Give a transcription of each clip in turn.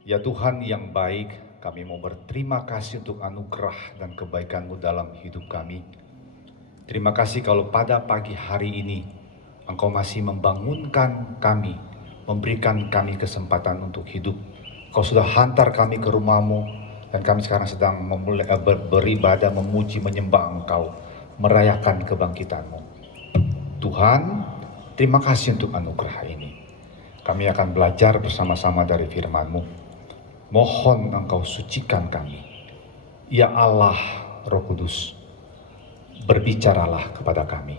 Ya Tuhan yang baik, kami mau berterima kasih untuk anugerah dan kebaikan-Mu dalam hidup kami. Terima kasih kalau pada pagi hari ini Engkau masih membangunkan kami, memberikan kami kesempatan untuk hidup. Kau sudah hantar kami ke rumah-Mu, dan kami sekarang sedang beribadah, memuji, menyembah Engkau, merayakan kebangkitan-Mu. Tuhan, terima kasih untuk anugerah ini. Kami akan belajar bersama-sama dari firman-Mu. Mohon Engkau sucikan kami. Ya Allah, Roh Kudus, berbicaralah kepada kami.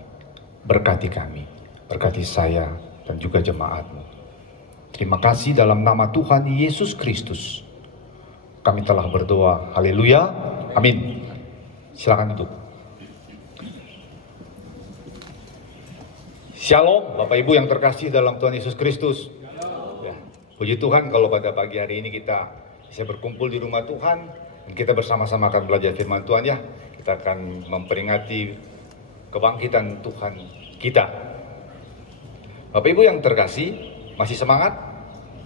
Berkati kami, berkati saya dan juga jemaat-Mu. Terima kasih dalam nama Tuhan Yesus Kristus. Kami telah berdoa. Haleluya. Amin. Silakan duduk. Shalom, Bapak Ibu yang terkasih dalam Tuhan Yesus Kristus. Ya, puji Tuhan kalau pada pagi hari ini kita bisa berkumpul di rumah Tuhan, dan kita bersama-sama akan belajar firman Tuhan ya. Kita akan memperingati kebangkitan Tuhan kita. Bapak Ibu yang terkasih, masih semangat?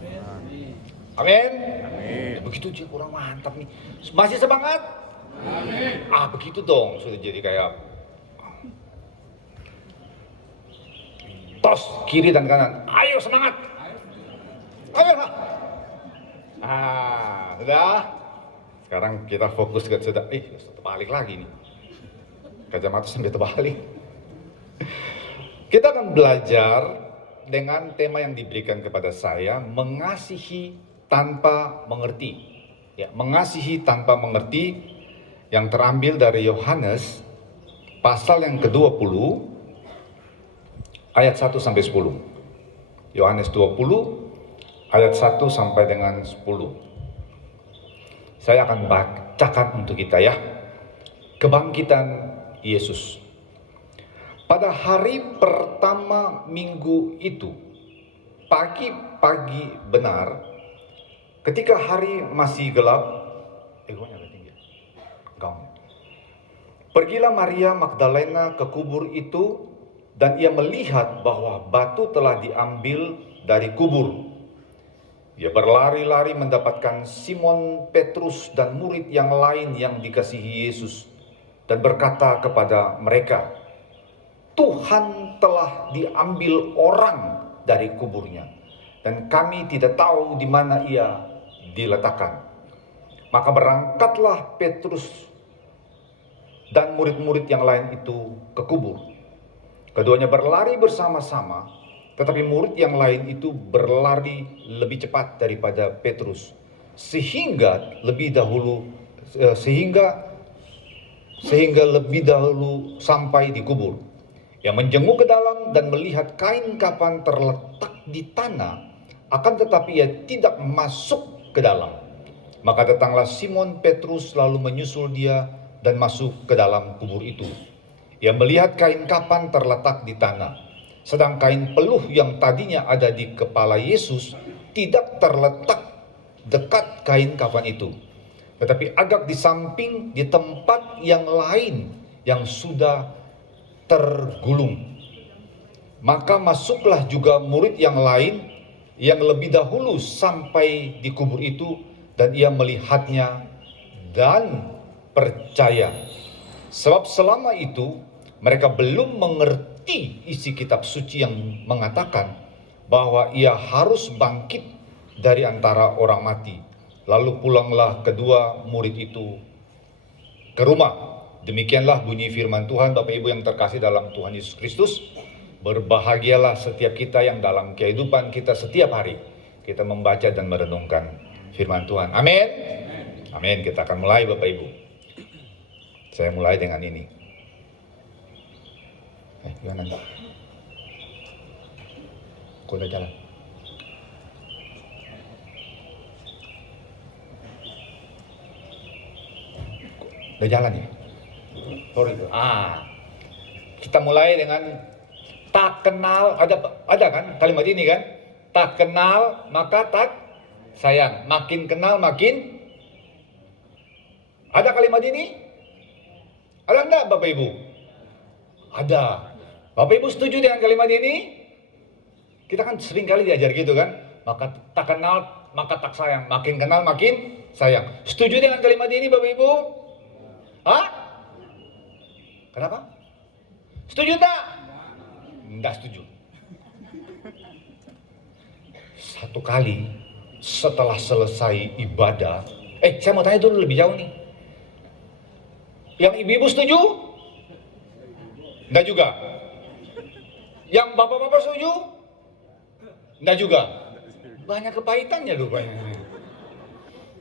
Amin. Amin. Begitu dia kurang mantap nih. Masih semangat? Amin. Begitu dong, sudah jadi kayak tos kiri dan kanan. Ayo semangat. Ayo lah. Sudah. Sekarang kita fokus ke sudah. Terbalik lagi nih. Kacamata sampai terbalik. Kita akan belajar dengan tema yang diberikan kepada saya, mengasihi tanpa mengerti. Ya, mengasihi tanpa mengerti, yang terambil dari Yohanes pasal yang ke-20 ayat 1 sampai 10. Yohanes 20 ayat 1 sampai dengan 10. Saya akan bacakan untuk kita ya. Kebangkitan Yesus. Pada hari pertama minggu itu, pagi-pagi benar, ketika hari masih gelap, pergilah Maria Magdalena ke kubur itu, dan ia melihat bahwa batu telah diambil dari kubur. Ia berlari-lari mendapatkan Simon Petrus dan murid yang lain yang dikasihi Yesus, dan berkata kepada mereka, Tuhan telah diambil orang dari kuburnya, dan kami tidak tahu di mana ia diletakkan. Maka berangkatlah Petrus dan murid-murid yang lain itu ke kubur. Keduanya berlari bersama-sama, tetapi murid yang lain itu berlari lebih cepat daripada Petrus, sehingga lebih dahulu sampai di kubur. Ia menjenguk ke dalam dan melihat kain kafan terletak di tanah, akan tetapi ia tidak masuk ke dalam. Maka datanglah Simon Petrus lalu menyusul dia dan masuk ke dalam kubur itu. Ia melihat kain kafan terletak di tanah, sedang kain peluh yang tadinya ada di kepala Yesus tidak terletak dekat kain kafan itu, tetapi agak di samping di tempat yang lain yang sudah tergulung. Maka masuklah juga murid yang lain yang lebih dahulu sampai di kubur itu, dan ia melihatnya dan percaya. Sebab selama itu mereka belum mengerti isi kitab suci yang mengatakan bahwa ia harus bangkit dari antara orang mati. Lalu pulanglah kedua murid itu ke rumah. Demikianlah bunyi firman Tuhan. Bapak Ibu yang terkasih dalam Tuhan Yesus Kristus, berbahagialah setiap kita yang dalam kehidupan kita setiap hari kita membaca dan merenungkan firman Tuhan. Amin. Amin. Kita akan mulai Bapak Ibu. Saya mulai dengan ini. Gimana? Kok udah jalan? Udah jalan ya? Sorry. Kita mulai dengan tak kenal. Ada kan kalimat ini kan? Tak kenal maka tak sayang. Makin kenal makin. Ada kalimat ini? Ada enggak Bapak Ibu? Ada. Bapak Ibu setuju dengan kalimat ini? Kita kan sering kali diajar gitu kan? Maka tak kenal maka tak sayang. Makin kenal makin sayang. Setuju dengan kalimat ini Bapak Ibu? Hah? Kenapa? Setuju tak? Enggak setuju. Satu kali setelah selesai ibadah, saya mau tanya dulu lebih jauh nih. Yang ibu-ibu setuju? Enggak juga. Yang bapak-bapak setuju? Enggak juga. Banyak kepahitannya rupanya.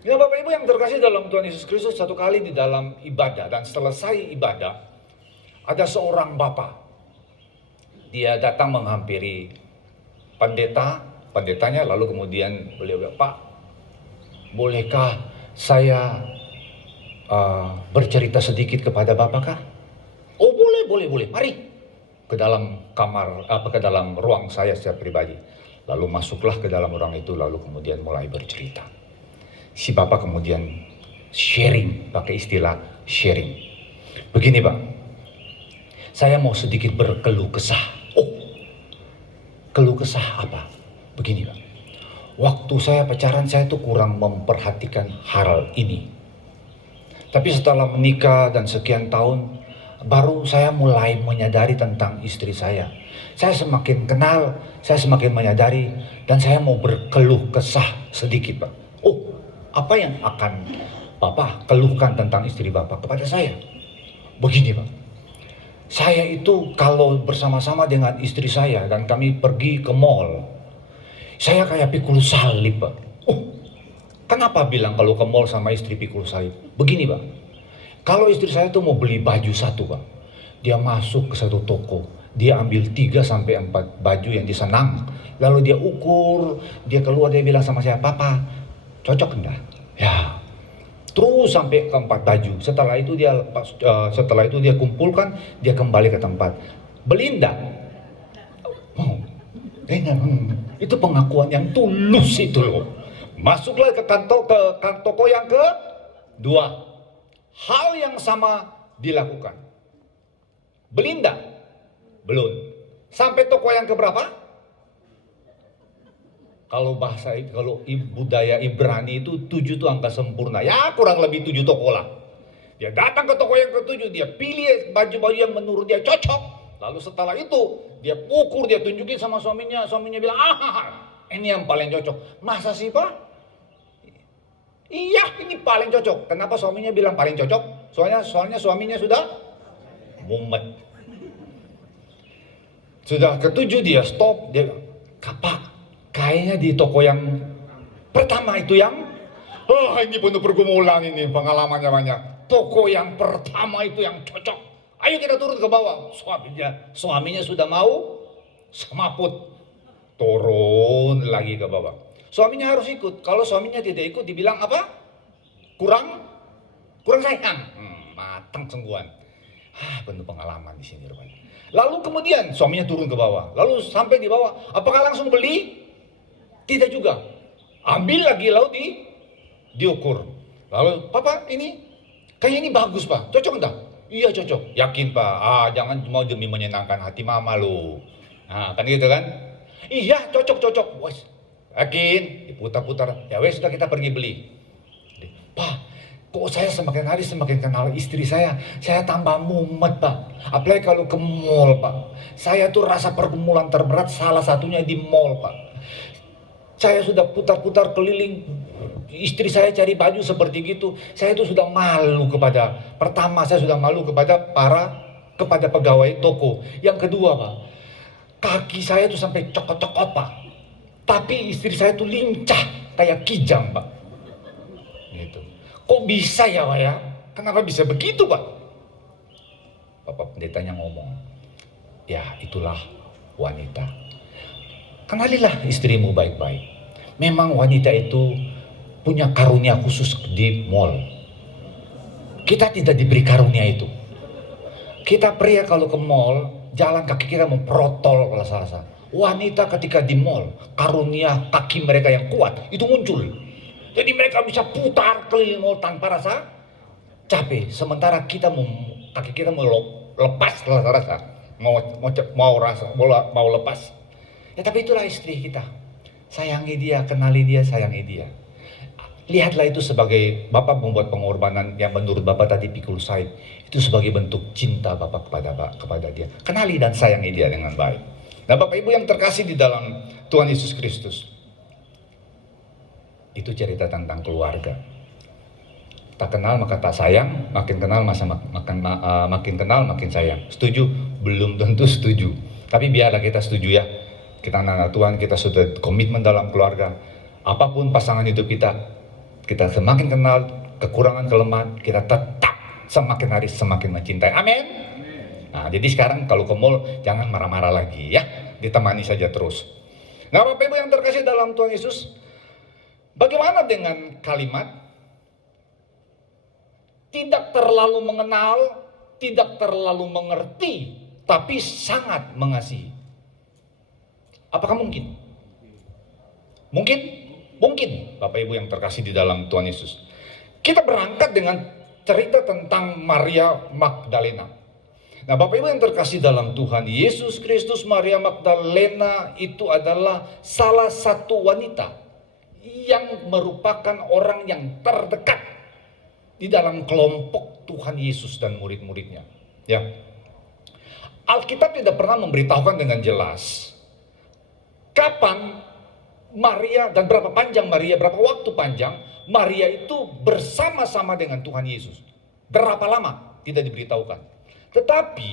Ya Bapak Ibu yang terkasih dalam Tuhan Yesus Kristus, satu kali di dalam ibadah dan selesai ibadah, ada seorang bapak. Dia datang menghampiri pendetanya, lalu kemudian beliau bilang, "Pak, bolehkah saya bercerita sedikit kepada Bapak kah?" "Oh boleh, mari ke dalam kamar, ke dalam ruang saya secara pribadi." Lalu masuklah ke dalam ruang itu, lalu kemudian mulai bercerita. Si Bapak kemudian sharing, pakai istilah sharing. Begini Pak, saya mau sedikit berkeluh kesah. Oh, keluh kesah apa? Begini Pak, waktu saya pacaran saya tuh kurang memperhatikan hal ini. Tapi setelah menikah dan sekian tahun, baru saya mulai menyadari tentang istri saya. Saya semakin kenal, saya semakin menyadari, dan saya mau berkeluh kesah sedikit Pak. Oh, apa yang akan Bapak keluhkan tentang istri Bapak kepada saya? Begini Pak, saya itu kalau bersama-sama dengan istri saya dan kami pergi ke mall, saya kayak pikul salib Pak. Oh, kenapa bilang kalau ke mall sama istri pikul salib? Begini Pak, kalau istri saya tuh mau beli baju satu Pak, dia masuk ke satu toko, dia ambil 3-4 baju yang dia senang, lalu dia ukur, dia keluar, dia bilang sama saya, "Papa, cocok enggak?" Ya, terus sampai ke 4 baju. Setelah itu dia kumpulkan, dia kembali ke tempat. "Beli enggak?" Oh, itu pengakuan yang tulus itu loh. Masuklah ke toko yang kedua. Hal yang sama dilakukan. "Beli enggak?" "Belum." Sampai toko yang keberapa? Kalau budaya Ibrani itu 7 itu angka sempurna. Ya kurang lebih 7 toko lah. Dia datang ke toko yang ke-7, dia pilih baju-baju yang menurut dia cocok. Lalu setelah itu dia ukur, dia tunjukin sama suaminya. Suaminya bilang, ini yang paling cocok." "Masa sih Pak?" "Iya, ini paling cocok." Kenapa suaminya bilang paling cocok? Soalnya suaminya sudah mumet. Sudah ke-7 dia stop, dia bilang, "Pak, kayaknya di toko yang pertama itu yang..." Ini penuh pergumulan, ini pengalamannya banyak. Toko yang pertama itu yang cocok. "Ayo kita turun ke bawah." Suaminya sudah mau semaput. Turun lagi ke bawah. Suaminya harus ikut. Kalau suaminya tidak ikut, dibilang apa? Kurang sayang. Matang sungguhan. Penuh pengalaman di sini rupanya. Lalu kemudian suaminya turun ke bawah. Lalu sampai di bawah, apakah langsung beli? Tidak juga. Ambil lagi lalu diukur. Lalu, "Papa, kayaknya ini bagus Pak. Cocok enggak?" "Iya cocok." "Yakin Pak?" Jangan mau demi menyenangkan hati mama lu. Kan gitu kan? "Iya cocok. Wes, yakin?" Diputar-putar. "Ya wes, sudah kita pergi beli." "Pak, kok saya semakin hari semakin kenal istri saya tambah mumet Pak. Apalagi kalau ke mall Pak. Saya tuh rasa pergumulan terberat salah satunya di mall Pak. Saya sudah putar-putar keliling, istri saya cari baju seperti gitu. Saya itu sudah malu saya sudah malu kepada pegawai toko. Yang kedua Pak, kaki saya itu sampai cokot-cokot Pak. Tapi istri saya itu lincah kayak kijang Pak. Gitu. Kok bisa ya Pak ya? Kenapa bisa begitu Pak? Bapak pendetanya ngomong, "Ya itulah wanita. Kenalilah istrimu baik-baik. Memang wanita itu punya karunia khusus di mall. Kita tidak diberi karunia itu. Kita pria kalau ke mall, jalan kaki kita memprotol rasa-rasa. Wanita ketika di mall, karunia kaki mereka yang kuat itu muncul. Jadi mereka bisa putar keliling mall tanpa rasa capek. Sementara kaki kita mau lepas rasa-rasa, mau lepas. Ya tapi itulah istri kita. Sayangi dia, kenali dia, sayangi dia. Lihatlah itu sebagai Bapak membuat pengorbanan yang menurut Bapak tadi pikul salib. Itu sebagai bentuk cinta Bapak kepada dia. Kenali dan sayangi dia dengan baik. Nah Bapak Ibu yang terkasih di dalam Tuhan Yesus Kristus. Itu cerita tentang keluarga. Tak kenal maka tak sayang, makin kenal makin kenal makin sayang. Setuju? Belum tentu setuju. Tapi biarlah kita setuju ya. Kita anak Tuhan, kita sudah komitmen dalam keluarga. Apapun pasangan hidup kita semakin kenal kekurangan kelemahan, kita tetap semakin hari semakin mencintai. Amin. Nah, jadi sekarang kalau ke mall jangan marah-marah lagi ya, ditemani saja terus. Nah, Bapak Ibu yang terkasih dalam Tuhan Yesus, bagaimana dengan kalimat tidak terlalu mengenal, tidak terlalu mengerti, tapi sangat mengasihi? Apakah mungkin? Mungkin? Mungkin, Bapak Ibu yang terkasih di dalam Tuhan Yesus. Kita berangkat dengan cerita tentang Maria Magdalena. Nah, Bapak Ibu yang terkasih dalam Tuhan Yesus Kristus, Maria Magdalena itu adalah salah satu wanita yang merupakan orang yang terdekat di dalam kelompok Tuhan Yesus dan murid-muridnya. Ya. Alkitab tidak pernah memberitahukan dengan jelas kapan Maria dan berapa waktu panjang Maria itu bersama-sama dengan Tuhan Yesus. Berapa lama tidak diberitahukan. Tetapi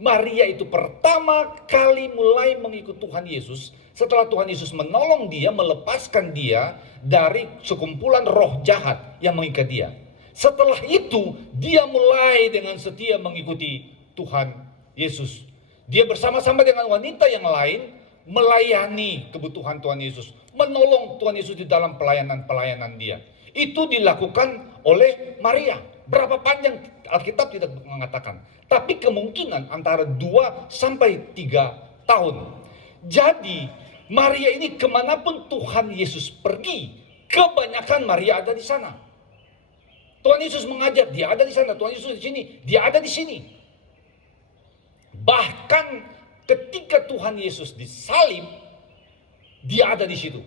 Maria itu pertama kali mulai mengikut Tuhan Yesus setelah Tuhan Yesus menolong dia, melepaskan dia dari sekumpulan roh jahat yang mengikat dia. Setelah itu dia mulai dengan setia mengikuti Tuhan Yesus. Dia bersama-sama dengan wanita yang lain melayani kebutuhan Tuhan Yesus, menolong Tuhan Yesus di dalam pelayanan dia. Itu dilakukan oleh Maria. Berapa panjang Alkitab tidak mengatakan, tapi kemungkinan antara 2 sampai 3 tahun. Jadi Maria ini kemanapun Tuhan Yesus pergi, kebanyakan Maria ada di sana. Tuhan Yesus mengajar, dia ada di sana. Tuhan Yesus di sini, dia ada di sini. Bahkan ketika Tuhan Yesus disalib, dia ada di situ.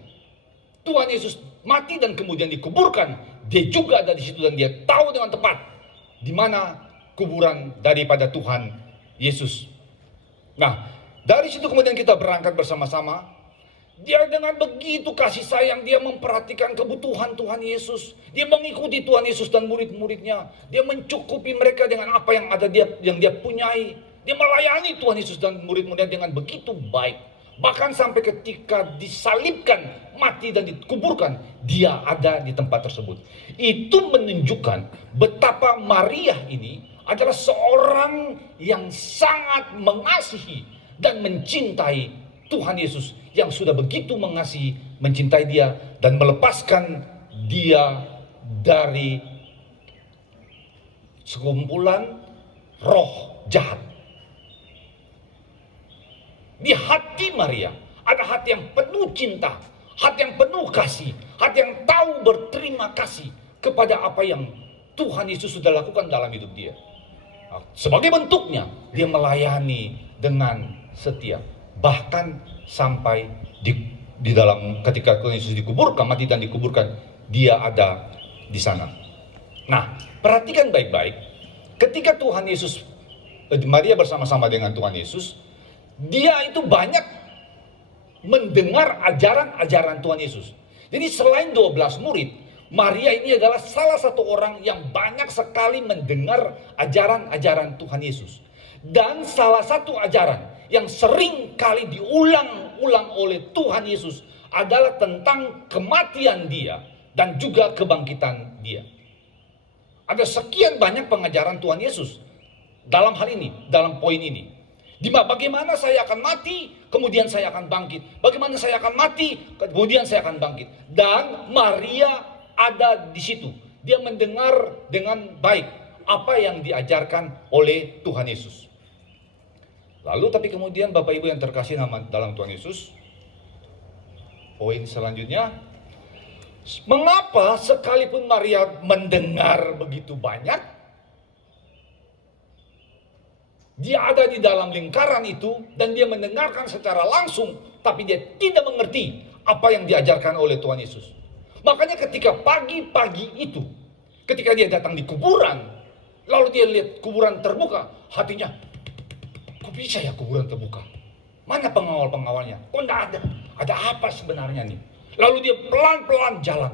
Tuhan Yesus mati dan kemudian dikuburkan, dia juga ada di situ dan dia tahu dengan tepat di mana kuburan daripada Tuhan Yesus. Nah, dari situ kemudian kita berangkat bersama-sama. Dia dengan begitu kasih sayang, dia memperhatikan kebutuhan Tuhan Yesus. Dia mengikuti Tuhan Yesus dan murid-muridnya. Dia mencukupi mereka dengan apa yang ada yang dia punyai. Dia melayani Tuhan Yesus dan murid-muridnya dengan begitu baik. Bahkan sampai ketika disalibkan, mati dan dikuburkan, dia ada di tempat tersebut. Itu menunjukkan betapa Maria ini adalah seorang yang sangat mengasihi dan mencintai Tuhan Yesus, yang sudah begitu mengasihi, mencintai dia dan melepaskan dia dari sekumpulan roh jahat. Di hati Maria ada hati yang penuh cinta, hati yang penuh kasih, hati yang tahu berterima kasih kepada apa yang Tuhan Yesus sudah lakukan dalam hidup dia. Sebagai bentuknya, dia melayani dengan setia. Bahkan sampai di dalam ketika Tuhan Yesus dikuburkan, mati dan dikuburkan, dia ada di sana. Nah, perhatikan baik-baik. Ketika Tuhan Yesus, Maria bersama-sama dengan Tuhan Yesus, dia itu banyak mendengar ajaran-ajaran Tuhan Yesus. Jadi selain 12 murid, Maria ini adalah salah satu orang yang banyak sekali mendengar ajaran-ajaran Tuhan Yesus. Dan salah satu ajaran yang sering kali diulang-ulang oleh Tuhan Yesus adalah tentang kematian dia dan juga kebangkitan dia. Ada sekian banyak pengajaran Tuhan Yesus dalam hal ini, dalam poin ini. Bagaimana saya akan mati, kemudian saya akan bangkit. Bagaimana saya akan mati, kemudian saya akan bangkit. Dan Maria ada di situ. Dia mendengar dengan baik apa yang diajarkan oleh Tuhan Yesus. Lalu tapi kemudian Bapak Ibu yang terkasih dalam Tuhan Yesus, poin selanjutnya, mengapa sekalipun Maria mendengar begitu banyak, dia ada di dalam lingkaran itu dan dia mendengarkan secara langsung, tapi dia tidak mengerti apa yang diajarkan oleh Tuhan Yesus. Makanya ketika pagi-pagi itu, ketika dia datang di kuburan, lalu dia lihat kuburan terbuka, hatinya, kok bisa ya kuburan terbuka? Mana pengawal-pengawalnya? Kok enggak ada? Ada apa sebenarnya nih? Lalu dia pelan-pelan jalan.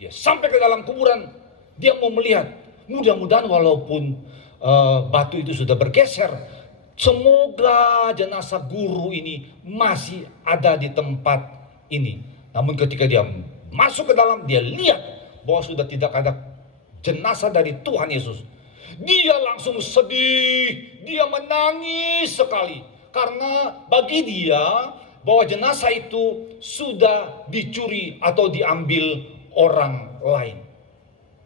Dia sampai ke dalam kuburan, dia mau melihat. Mudah-mudahan walaupun batu itu sudah bergeser, semoga jenazah guru ini masih ada di tempat ini. Namun ketika dia masuk ke dalam, dia lihat bahwa sudah tidak ada jenazah dari Tuhan Yesus. Dia langsung sedih, dia menangis sekali. Karena bagi dia bahwa jenazah itu sudah dicuri atau diambil orang lain.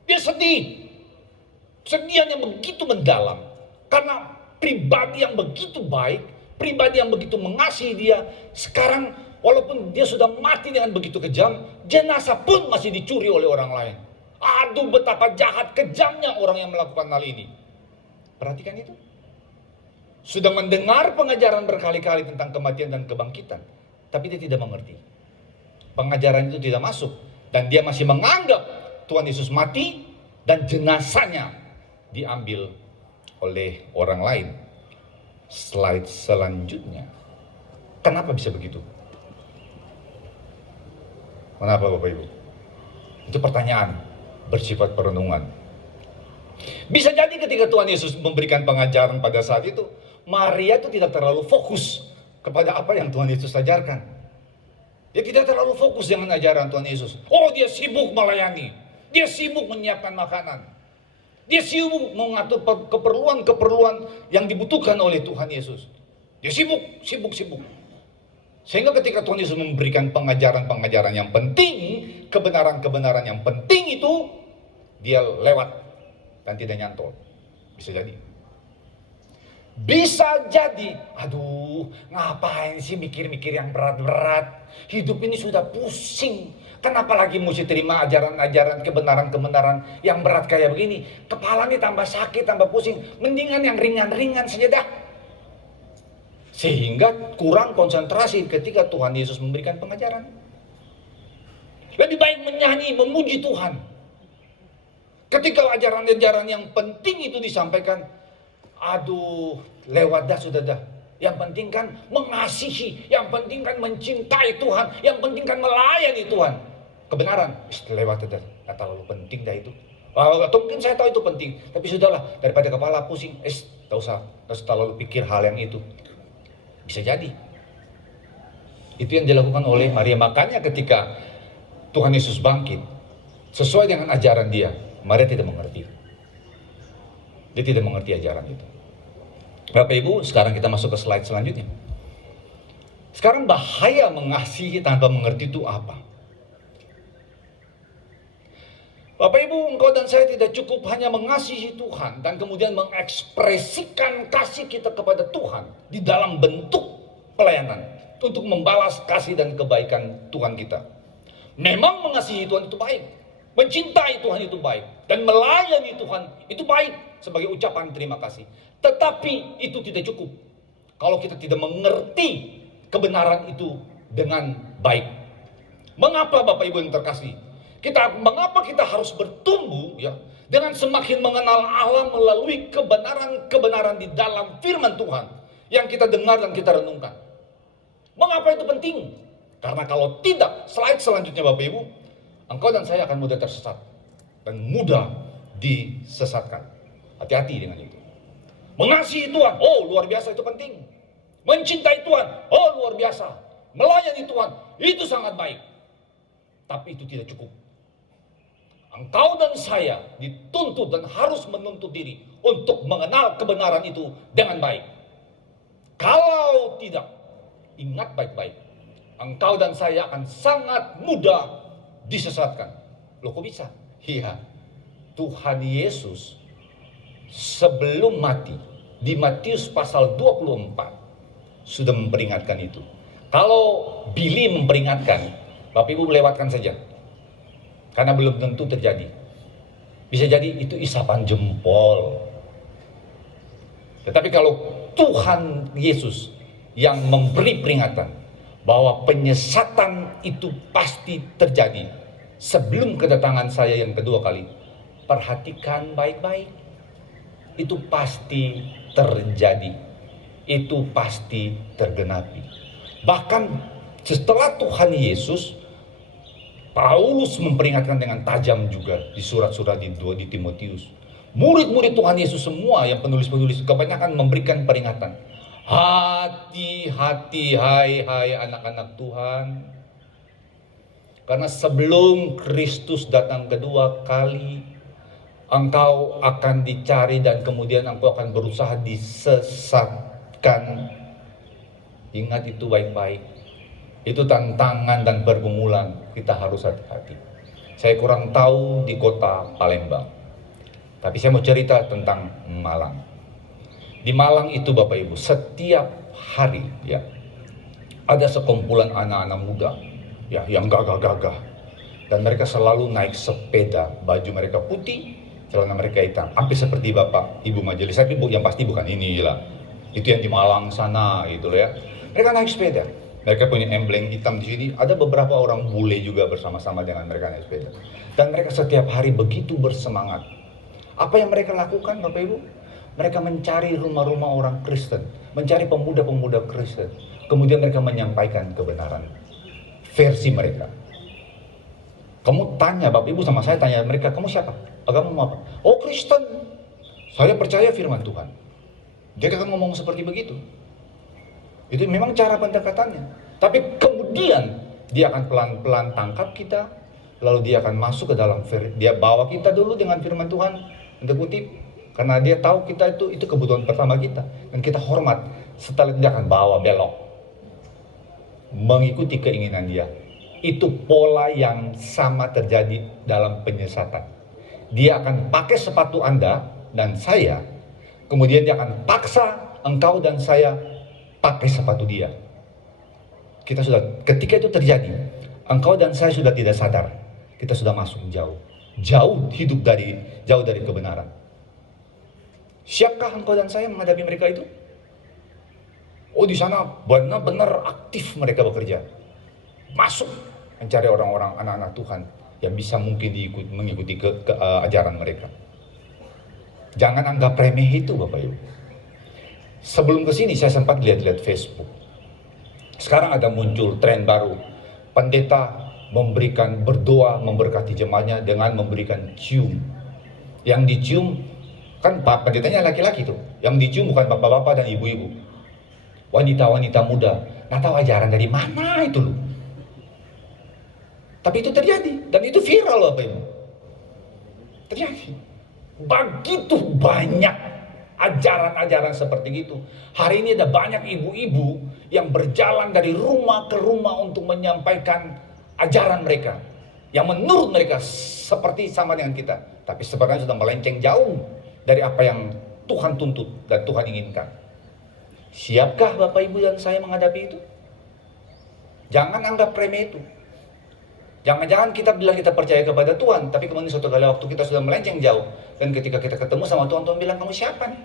Dia sedih. Kesedihan yang begitu mendalam. Karena pribadi yang begitu baik, pribadi yang begitu mengasihi dia, sekarang walaupun dia sudah mati dengan begitu kejam, jenazah pun masih dicuri oleh orang lain. Aduh, betapa jahat, kejamnya orang yang melakukan hal ini. Perhatikan itu. Sudah mendengar pengajaran berkali-kali tentang kematian dan kebangkitan, tapi dia tidak mengerti. Pengajaran itu tidak masuk, dan dia masih menganggap Tuhan Yesus mati dan jenazahnya diambil oleh orang lain. Slide selanjutnya. Kenapa bisa begitu? Kenapa Bapak Ibu? Itu pertanyaan bersifat perenungan. Bisa jadi ketika Tuhan Yesus memberikan pengajaran pada saat itu, Maria itu tidak terlalu fokus kepada apa yang Tuhan Yesus ajarkan. Dia tidak terlalu fokus dengan ajaran Tuhan Yesus. Oh, dia sibuk melayani. Dia sibuk menyiapkan makanan. Dia sibuk mengatur keperluan-keperluan yang dibutuhkan oleh Tuhan Yesus. Dia sibuk. Sehingga ketika Tuhan Yesus memberikan pengajaran-pengajaran yang penting, kebenaran-kebenaran yang penting itu, dia lewat dan tidak nyantol. Bisa jadi. Bisa jadi, aduh, ngapain sih mikir-mikir yang berat-berat? Hidup ini sudah pusing. Kenapa lagi mesti terima ajaran-ajaran kebenaran-kebenaran yang berat kayak begini? Kepala ini tambah sakit, tambah pusing. Mendingan yang ringan-ringan saja dah. Sehingga kurang konsentrasi ketika Tuhan Yesus memberikan pengajaran. Lebih baik menyanyi, memuji Tuhan. Ketika ajaran-ajaran yang penting itu disampaikan, aduh, lewat dah sudah dah. Yang penting kan mengasihi, yang penting kan mencintai Tuhan, yang penting kan melayani Tuhan. Kebenaran, lewat dah, nggak terlalu penting dah itu. Atau mungkin saya tahu itu penting, tapi sudahlah, daripada kepala pusing, tak usah terlalu pikir hal yang itu. Bisa jadi. Itu yang dilakukan oleh Maria. Makanya ketika Tuhan Yesus bangkit, sesuai dengan ajaran dia, Maria tidak mengerti. Dia tidak mengerti ajaran itu. Bapak Ibu, sekarang kita masuk ke slide selanjutnya. Sekarang bahaya mengasihi tanpa mengerti itu apa? Bapak Ibu, engkau dan saya tidak cukup hanya mengasihi Tuhan dan kemudian mengekspresikan kasih kita kepada Tuhan di dalam bentuk pelayanan untuk membalas kasih dan kebaikan Tuhan kita. Memang mengasihi Tuhan itu baik, mencintai Tuhan itu baik, dan melayani Tuhan itu baik sebagai ucapan terima kasih. Tetapi itu tidak cukup kalau kita tidak mengerti kebenaran itu dengan baik. Mengapa Bapak Ibu yang terkasih? Mengapa kita harus bertumbuh ya dengan semakin mengenal Allah melalui kebenaran-kebenaran di dalam firman Tuhan yang kita dengar dan kita renungkan. Mengapa itu penting? Karena kalau tidak, slide selanjutnya Bapak Ibu, engkau dan saya akan mudah tersesat dan mudah disesatkan. Hati-hati dengan itu. Mengasihi Tuhan, oh luar biasa, itu penting. Mencintai Tuhan, oh luar biasa. Melayani Tuhan, itu sangat baik. Tapi itu tidak cukup. Engkau dan saya dituntut dan harus menuntut diri untuk mengenal kebenaran itu dengan baik. Kalau tidak, ingat baik-baik, engkau dan saya akan sangat mudah disesatkan. Loh kok bisa? Iya, Tuhan Yesus sebelum mati di Matius pasal 24 sudah memperingatkan itu. Kalau Billy memperingatkan, Bapak Ibu melewatkan saja, karena belum tentu terjadi. Bisa jadi itu isapan jempol. Tetapi kalau Tuhan Yesus yang memberi peringatan, bahwa penyesatan itu pasti terjadi sebelum kedatangan saya yang kedua kali. Perhatikan baik-baik. Itu pasti terjadi. Itu pasti tergenapi. Bahkan setelah Tuhan Yesus, Paulus memperingatkan dengan tajam juga di surat-surat di Timotius. Murid-murid Tuhan Yesus semua yang penulis-penulis kebanyakan memberikan peringatan. Hati-hati hai anak-anak Tuhan. Karena sebelum Kristus datang kedua kali, engkau akan dicari dan kemudian engkau akan berusaha disesatkan. Ingat itu baik-baik. Itu tantangan dan pergumulan, kita harus hati-hati. Saya kurang tahu di kota Palembang, tapi saya mau cerita tentang Malang. Di Malang itu Bapak Ibu, setiap hari ya ada sekumpulan anak-anak muda ya yang gagah-gagah, dan mereka selalu naik sepeda, baju mereka putih, celana mereka hitam, hampir seperti Bapak Ibu majelis. Tapi yang pasti bukan ini lah, itu yang di Malang sana gitu loh ya. Mereka naik sepeda, mereka punya emblem hitam di sini. Ada beberapa orang bule juga bersama-sama dengan mereka naik sepeda, dan mereka setiap hari begitu bersemangat. Apa yang mereka lakukan Bapak Ibu? Mereka mencari rumah-rumah orang Kristen, mencari pemuda-pemuda Kristen, kemudian mereka menyampaikan kebenaran versi mereka. Kamu tanya Bapak Ibu sama saya, tanya mereka, kamu siapa? Agamamu apa? Oh, Kristen. Saya percaya firman Tuhan. Dia akan ngomong seperti begitu. Itu memang cara pendekatannya. Tapi kemudian dia akan pelan-pelan tangkap kita, lalu dia akan masuk ke dalam, dia bawa kita dulu dengan firman Tuhan, untuk kutip, karena dia tahu kita itu kebutuhan pertama kita, dan kita hormat. Setelah itu dia akan bawa belok, mengikuti keinginan dia. Itu pola yang sama terjadi dalam penyesatan. Dia akan pakai sepatu Anda dan saya, kemudian dia akan paksa engkau dan saya pakai sepatu dia. Ketika itu terjadi, engkau dan saya sudah tidak sadar, kita sudah masuk jauh hidup jauh dari kebenaran. Siapkah engkau dan saya menghadapi mereka itu? Oh, di sana benar-benar aktif mereka bekerja, masuk mencari orang-orang anak-anak Tuhan yang bisa mungkin mengikuti ajaran mereka. Jangan anggap remeh itu Bapak Ibu. Sebelum kesini saya sempat lihat-lihat Facebook. Sekarang ada muncul tren baru, pendeta berdoa memberkati jemaatnya dengan memberikan cium. Yang dicium kan pendetanya laki-laki tuh, yang dicium bukan bapak-bapak dan ibu-ibu, wanita-wanita muda. Nggak tahu ajaran dari mana itu loh. Tapi itu terjadi, dan itu viral loh Bapak Ibu. Terjadi. Begitu banyak ajaran-ajaran seperti itu. Hari ini ada banyak ibu-ibu yang berjalan dari rumah ke rumah untuk menyampaikan ajaran mereka, yang menurut mereka seperti sama dengan kita, tapi sebenarnya sudah melenceng jauh dari apa yang Tuhan tuntut dan Tuhan inginkan. Siapkah Bapak Ibu dan saya menghadapi itu? Jangan anggap remeh itu. Jangan-jangan kita bilang kita percaya kepada Tuhan, tapi kemudian suatu kali waktu kita sudah melenceng jauh, dan ketika kita ketemu sama Tuhan, Tuhan bilang, kamu siapa nih?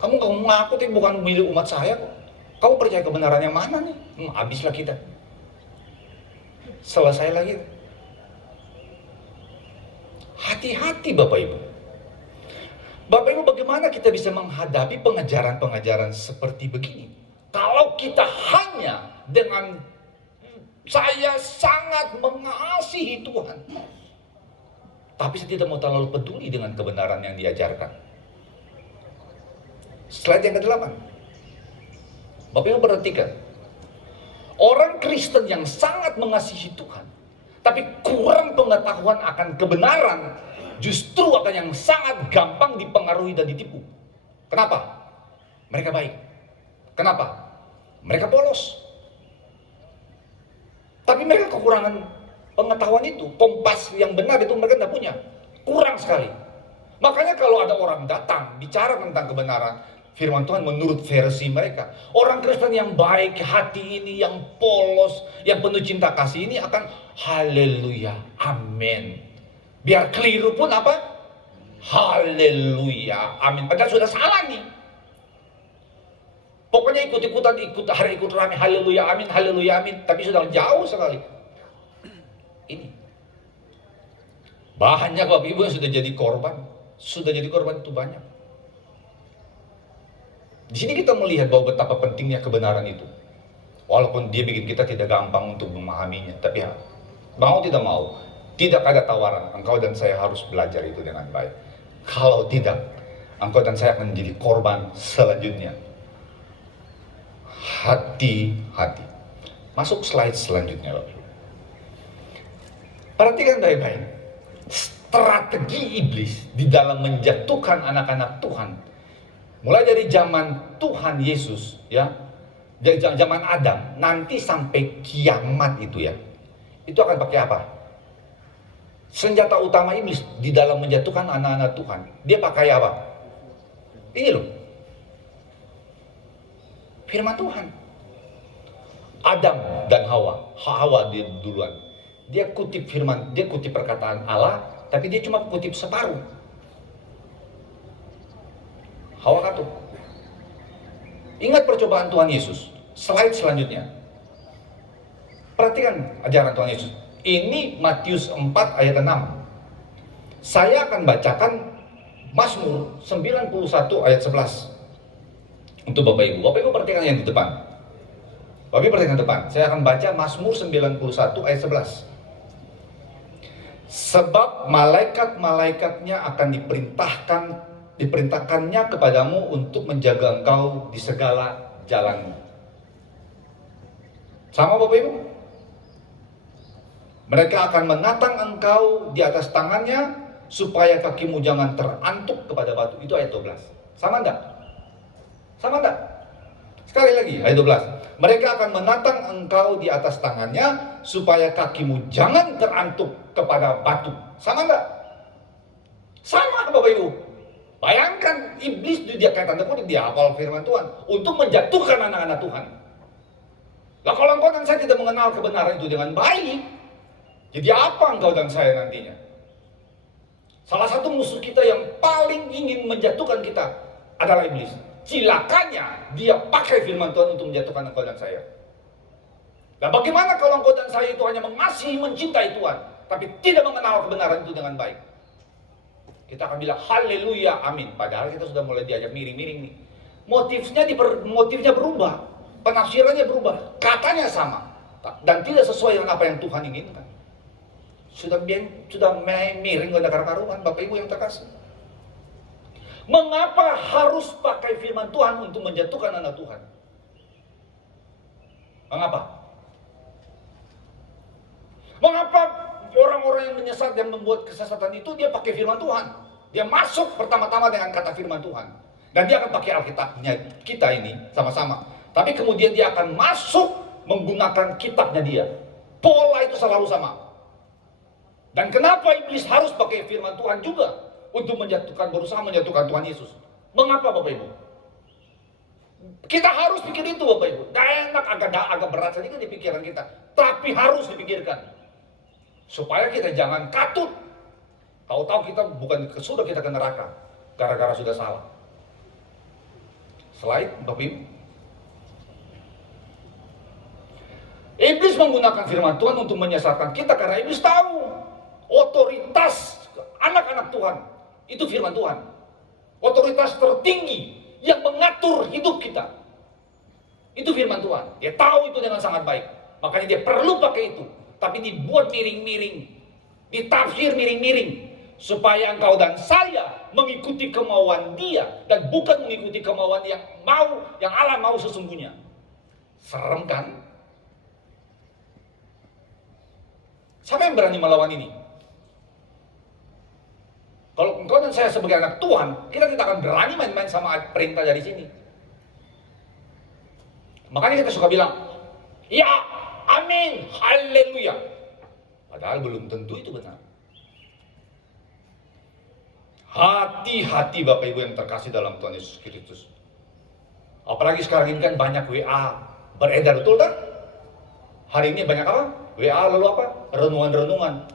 Kamu ngaku tapi bukan milik umat saya kok. Kamu percaya kebenaran yang mana nih? Habislah kita. Selesai lagi. Hati-hati Bapak Ibu. Bapak Ibu, bagaimana kita bisa menghadapi pengajaran-pengajaran seperti begini? Kalau kita hanya dengan saya sangat mengasihi Tuhan, tapi saya tidak mau terlalu peduli dengan kebenaran yang diajarkan. Slide yang ke-8. Bapak Ibu perhatikan, orang Kristen yang sangat mengasihi Tuhan, tapi kurang pengetahuan akan kebenaran, justru akan yang sangat gampang dipengaruhi dan ditipu. Kenapa? Mereka baik. Kenapa? Mereka polos. Tapi mereka kekurangan pengetahuan itu, kompas yang benar itu mereka tidak punya. Kurang sekali. Makanya kalau ada orang datang bicara tentang kebenaran firman Tuhan menurut versi mereka, orang Kristen yang baik hati ini, yang polos, yang penuh cinta kasih ini akan haleluya, amin. Biar keliru pun apa? Haleluya, amin. Padahal sudah salah nih. Pokoknya ikut-ikutan, ikut rame, haleluya amin, tapi sudah jauh sekali. Ini banyak Bapak Ibu yang sudah jadi korban itu banyak. Di sini kita melihat bahwa betapa pentingnya kebenaran itu. Walaupun dia bikin kita tidak gampang untuk memahaminya, tapi mau tidak mau, tidak ada tawaran, engkau dan saya harus belajar itu dengan baik. Kalau tidak, engkau dan saya akan menjadi korban selanjutnya. Hati-hati. Masuk slide selanjutnya, Bapak. Perhatikan baik-baik. Strategi iblis di dalam menjatuhkan anak-anak Tuhan, mulai dari zaman Tuhan Yesus, ya, dari zaman Adam, nanti sampai kiamat itu ya, itu akan pakai apa? Senjata utama iblis di dalam menjatuhkan anak-anak Tuhan, dia pakai apa? Ini loh, firman Tuhan. Adam dan Hawa dia duluan. Dia kutip firman, dia kutip perkataan Allah, tapi dia cuma kutip separuh. Hawa katu. Ingat percobaan Tuhan Yesus. Slide selanjutnya. Perhatikan ajaran Tuhan Yesus. Ini Matius 4 ayat 6. Saya akan bacakan Mazmur 91 ayat 11. Untuk Bapak Ibu. Bapak Ibu perhatikan yang di depan. Bapak Ibu perhatikan depan. Saya akan baca Mazmur 91 ayat 11. Sebab malaikat-malaikatnya akan diperintahkannya kepadamu untuk menjaga engkau di segala jalanmu. Sama Bapak Ibu? Mereka akan menatang engkau di atas tangannya supaya kakimu jangan terantuk kepada batu. Itu ayat 12. Sama enggak? Sama enggak? Sekali lagi ayat 12. Mereka akan menatang engkau di atas tangannya supaya kakimu jangan terantuk kepada batu. Sama enggak? Sama Bapak Ibu. Bayangkan iblis dia kayak tanda kutip dia hafal firman Tuhan untuk menjatuhkan anak-anak Tuhan. Lah kalau engkau dan saya tidak mengenal kebenaran itu dengan baik, jadi apa engkau dan saya nantinya? Salah satu musuh kita yang paling ingin menjatuhkan kita adalah iblis. Cilakanya dia pakai firman Tuhan untuk menjatuhkan engkau dan saya. Nah bagaimana kalau engkau dan saya itu hanya mengasihi, mencintai Tuhan, tapi tidak mengenal kebenaran itu dengan baik? Kita akan bilang haleluya amin, padahal kita sudah mulai diajak miring-miring nih. Motifnya berubah, penafsirannya berubah, katanya sama, dan tidak sesuai dengan apa yang Tuhan inginkan. Sudah miring gak ada karuan, Bapak Ibu yang terkasih. Mengapa harus pakai firman Tuhan untuk menjatuhkan anak Tuhan? Mengapa? Mengapa orang-orang yang menyesat dan membuat kesesatan itu dia pakai firman Tuhan? Dia masuk pertama-tama dengan kata firman Tuhan. Dan dia akan pakai Alkitabnya kita ini sama-sama. Tapi kemudian dia akan masuk menggunakan kitabnya dia. Pola itu selalu sama. Dan kenapa iblis harus pakai firman Tuhan juga? Untuk berusaha menjatuhkan Tuhan Yesus. Mengapa Bapak Ibu? Kita harus pikir itu Bapak Ibu. Gak enak, agak berat saja di pikiran kita. Tapi harus dipikirkan. Supaya kita jangan katut. Tahu-tahu kita sudah kita ke neraka. Gara-gara sudah salah. Slide Bapak Ibu. Iblis menggunakan firman Tuhan untuk menyesatkan kita. Karena iblis tahu otoritas anak-anak Tuhan. Itu firman Tuhan. Otoritas tertinggi yang mengatur hidup kita. Itu firman Tuhan. Dia tahu itu dengan sangat baik. Makanya dia perlu pakai itu. Tapi dibuat miring-miring. Ditafsir miring-miring. Supaya engkau dan saya mengikuti kemauan dia. Dan bukan mengikuti kemauan yang Allah mau sesungguhnya. Serem kan? Siapa yang berani melawan ini? Kalau engkau dan saya sebagai anak Tuhan, kita tidak akan berani main-main sama perintah dari sini. Makanya kita suka bilang, ya, amin, haleluya. Padahal belum tentu itu benar. Hati-hati Bapak Ibu yang terkasih dalam Tuhan Yesus Kristus. Apalagi sekarang ini kan banyak WA beredar, betul tak? Hari ini banyak apa? WA lalu apa? Renungan-renungan.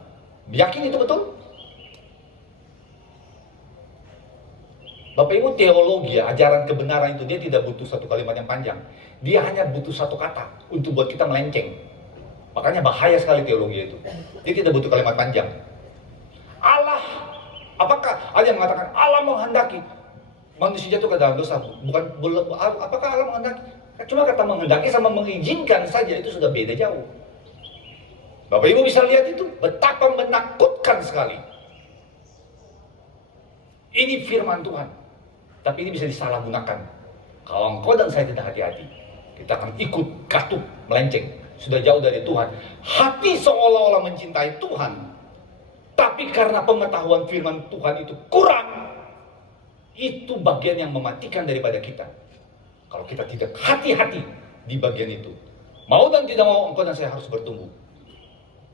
Yakin itu betul? Bapak Ibu, teologi, ajaran kebenaran itu dia tidak butuh satu kalimat yang panjang. Dia hanya butuh satu kata untuk buat kita melenceng. Makanya bahaya sekali teologi itu. Dia tidak butuh kalimat panjang. Allah, apakah ada yang mengatakan Allah menghendaki manusia jatuh ke dalam dosa? Apakah Allah menghendaki? Cuma kata menghendaki sama mengizinkan saja itu sudah beda jauh. Bapak Ibu bisa lihat itu betapa menakutkan sekali. Ini firman Tuhan. Tapi ini bisa disalahgunakan. Kalau engkau dan saya tidak hati-hati, kita akan ikut katup, melenceng. Sudah jauh dari Tuhan. Hati seolah-olah mencintai Tuhan. Tapi karena pengetahuan firman Tuhan itu kurang, itu bagian yang mematikan daripada kita. Kalau kita tidak hati-hati di bagian itu. Mau dan tidak mau, engkau dan saya harus bertumbuh.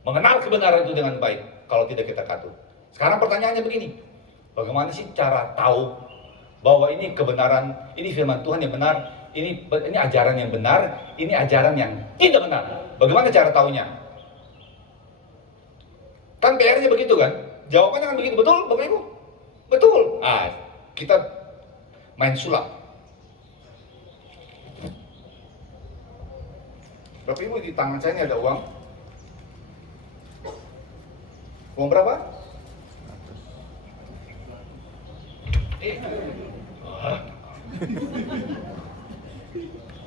Mengenal kebenaran itu dengan baik. Kalau tidak kita katup. Sekarang pertanyaannya begini. Bagaimana sih cara tahu bahwa ini kebenaran, ini firman Tuhan yang benar, ini ajaran yang benar, ini ajaran yang tidak benar. Bagaimana cara tahunya? Kan PR-nya begitu kan? Jawabannya kan begitu, betul Bapak Ibu? Betul. Kita main sulap. Bapak Ibu, di tangan saya ini ada uang. Uang berapa?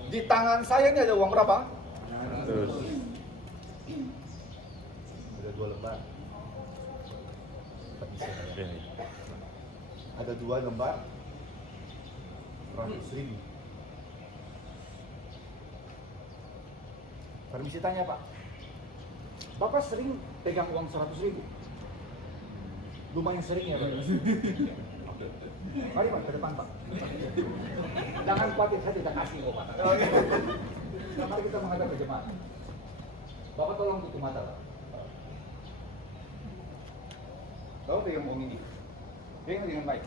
Di tangan saya ini ada uang berapa? 100. Ada 2 lembar. Ada 2 lembar. 100.000. Permisi tanya Pak. Bapak sering pegang uang 100.000? Lumayan sering ya Pak? Mari Pak, ke depan Pak. Jangan khawatir, saya tidak kasih kok Pak. Mari kita menghadap ke jemaat. Bapak tolong tutup mata Pak. Bapak pegang uang ini. Pegang dengan baik.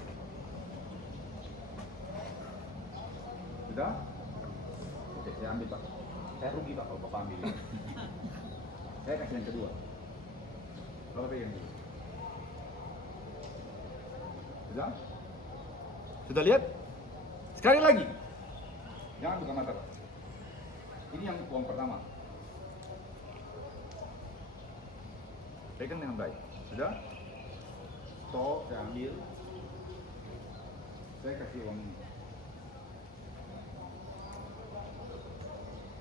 Sudah? Oke, saya ambil Pak. Saya rugi Pak kalau Bapak ambil. Saya kasih yang kedua. Bapak pegang ini. Sudah? Sudah lihat? Sekali lagi. Jangan buka mata Pak. Ini yang uang pertama. Pegang dengan baik. Sudah? Saya ambil. Saya kasih uang ini.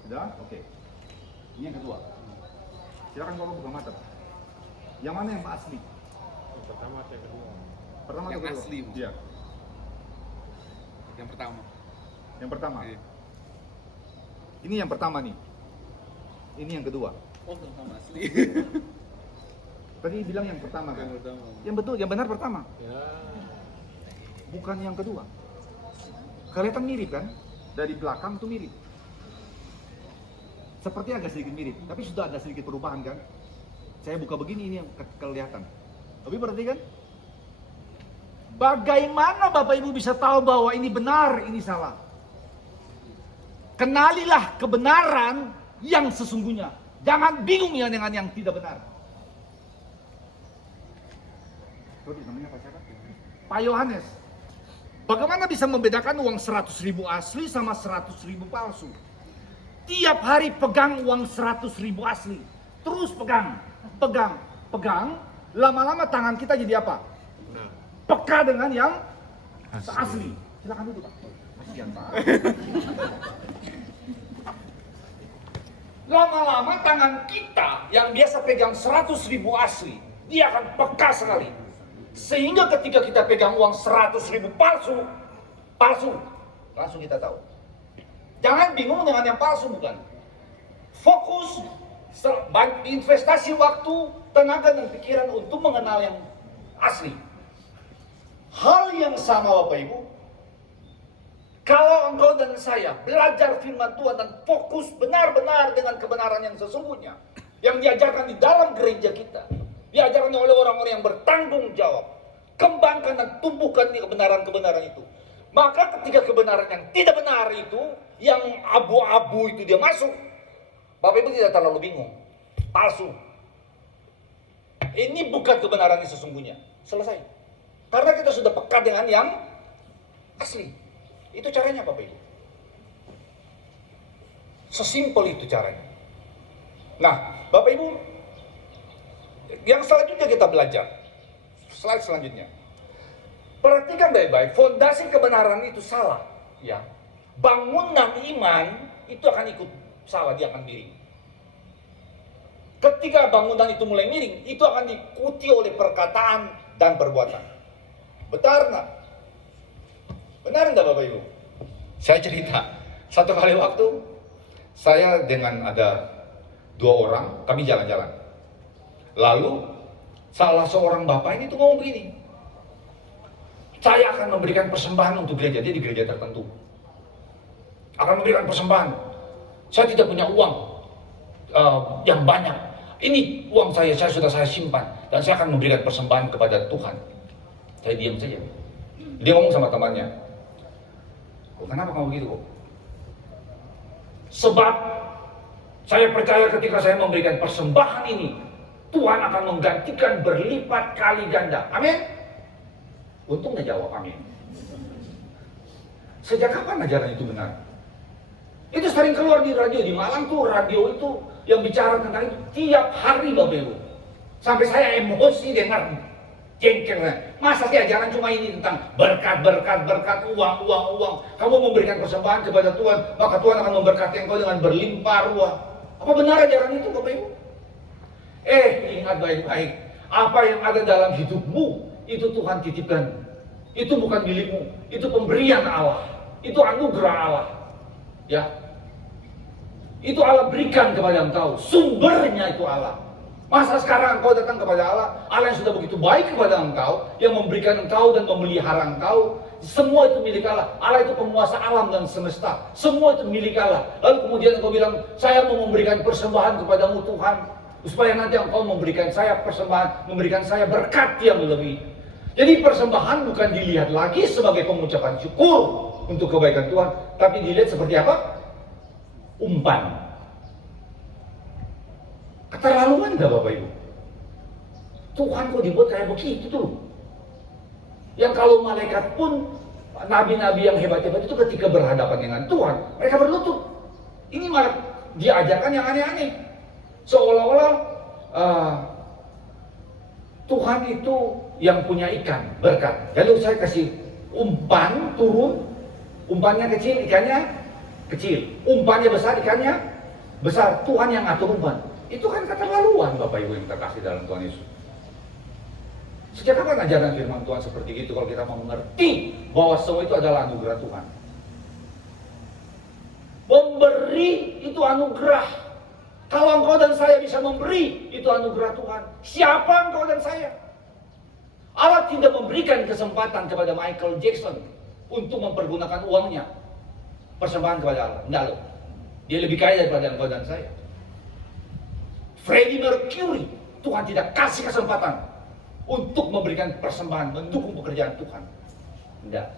Sudah? Oke. Ini yang kedua. Silakan Bapak buka mata Pak. Yang mana yang asli? Yang pertama atau yang kedua? Pertama Yang atau kedua? asli. Iya. Yang pertama. Yang pertama. Iya. Ini yang pertama nih. Ini yang kedua. Oh, pertama asli. Tadi bilang yang pertama kan? Yang pertama. Yang betul, yang benar pertama. Ya. Bukan yang kedua. Kelihatan mirip kan? Dari belakang tuh mirip. Seperti agak sedikit mirip, tapi sudah ada sedikit perubahan kan? Saya buka begini, ini yang kelihatan. Tapi perhatikan. Bagaimana Bapak Ibu bisa tahu bahwa ini benar, ini salah? Kenalilah kebenaran yang sesungguhnya. Jangan bingung ya dengan yang tidak benar. Sorry, namanya Pak siapa? Pak Yohanes. Bagaimana bisa membedakan uang 100.000 asli sama 100.000 palsu? Tiap hari pegang uang 100.000 asli. Terus pegang. Lama-lama tangan kita jadi apa? Peka dengan yang asli. Silakan duduk Pak. Kasihan Pak. Lama-lama tangan kita yang biasa pegang 100.000 asli, dia akan peka sekali. Sehingga ketika kita pegang uang 100.000 palsu, langsung kita tahu. Jangan bingung dengan yang palsu, bukan. Fokus, investasi waktu, tenaga dan pikiran untuk mengenal yang asli. Hal yang sama Bapak Ibu, kalau engkau dan saya belajar firman Tuhan dan fokus benar-benar dengan kebenaran yang sesungguhnya, yang diajarkan di dalam gereja kita, diajarkan oleh orang-orang yang bertanggung jawab, kembangkan dan tumbuhkan kebenaran-kebenaran itu. Maka ketika kebenaran yang tidak benar itu, yang abu-abu itu dia masuk, Bapak Ibu tidak terlalu bingung. Palsu. Ini bukan kebenaran yang sesungguhnya. Selesai. Karena kita sudah peka dengan yang Asli. Itu caranya Bapak Ibu. Sesimpel itu caranya. Nah, Bapak Ibu, yang selanjutnya kita belajar. Slide selanjutnya. Perhatikan baik-baik, fondasi kebenaran itu salah, ya. Bangunan iman itu akan ikut salah, dia akan miring. Ketika bangunan itu mulai miring, itu akan diikuti oleh perkataan dan perbuatan. Benar enggak? Benar enggak Bapak Ibu? Saya cerita, satu kali waktu saya dengan ada 2 orang, kami jalan-jalan. Lalu salah seorang bapak ini tuh ngomong begini, saya akan memberikan persembahan untuk gereja, dia di gereja tertentu. Akan memberikan persembahan. Saya tidak punya uang yang banyak. Ini uang saya sudah saya simpan. Dan saya akan memberikan persembahan kepada Tuhan. Saya diam saja. Dia ngomong sama temannya, "Oh, kenapa kamu begitu kok?" "Sebab saya percaya ketika saya memberikan persembahan ini, Tuhan akan menggantikan berlipat kali ganda." Amin. Untung dia jawab amin. Sejak kapan ajaran itu benar? Itu sering keluar di radio, di Malang tuh radio itu yang bicara tentang itu tiap hari Bapak Ibu. Sampai saya emosi dengar, jengkel. Masa sih ajaran cuma ini tentang berkat, uang. Kamu memberikan persembahan kepada Tuhan, maka Tuhan akan memberkati engkau dengan berlimpah ruah. Apa benar ajaran itu Bapak Ibu? Ingat baik-baik, apa yang ada dalam hidupmu itu Tuhan titipkan. Itu bukan milikmu, itu pemberian Allah, itu anugerah Allah. Ya, itu Allah berikan kepada engkau, sumbernya itu Allah. Masa sekarang engkau datang kepada Allah yang sudah begitu baik kepada engkau, yang memberikan engkau dan memelihara engkau, semua itu milik Allah. Allah itu penguasa alam dan semesta, semua itu milik Allah. Lalu kemudian engkau bilang, saya mau memberikan persembahan kepadamu Tuhan, supaya nanti engkau memberikan saya persembahan, memberikan saya berkat yang lebih. Jadi persembahan bukan dilihat lagi sebagai pengucapan syukur untuk kebaikan Tuhan, tapi dilihat seperti apa? Umpan. Keterlaluan enggak Bapak Ibu? Tuhan kok dibuat kayak begitu tuh? Yang kalau malaikat pun, nabi-nabi yang hebat-hebat itu ketika berhadapan dengan Tuhan, mereka berlutut. Ini malah diajarkan yang aneh-aneh. Seolah-olah Tuhan itu yang punya ikan, berkat. Lalu saya kasih umpan turun, umpannya kecil, ikannya kecil. Umpannya besar, ikannya besar. Tuhan yang ngatur umpan. Itu kan keterlaluan Bapak Ibu yang terkasih dalam Tuhan Yesus. Sejak kapan ajaran firman Tuhan seperti itu kalau kita mau mengerti bahwa semua itu adalah anugerah Tuhan? Memberi itu anugerah. Kalau engkau dan saya bisa memberi, itu anugerah Tuhan. Siapa engkau dan saya? Allah tidak memberikan kesempatan kepada Michael Jackson untuk mempergunakan uangnya persembahan kepada Allah. Enggak loh. Dia lebih kaya daripada engkau dan saya. Freddie Mercury, Tuhan tidak kasih kesempatan untuk memberikan persembahan, mendukung pekerjaan Tuhan. Enggak.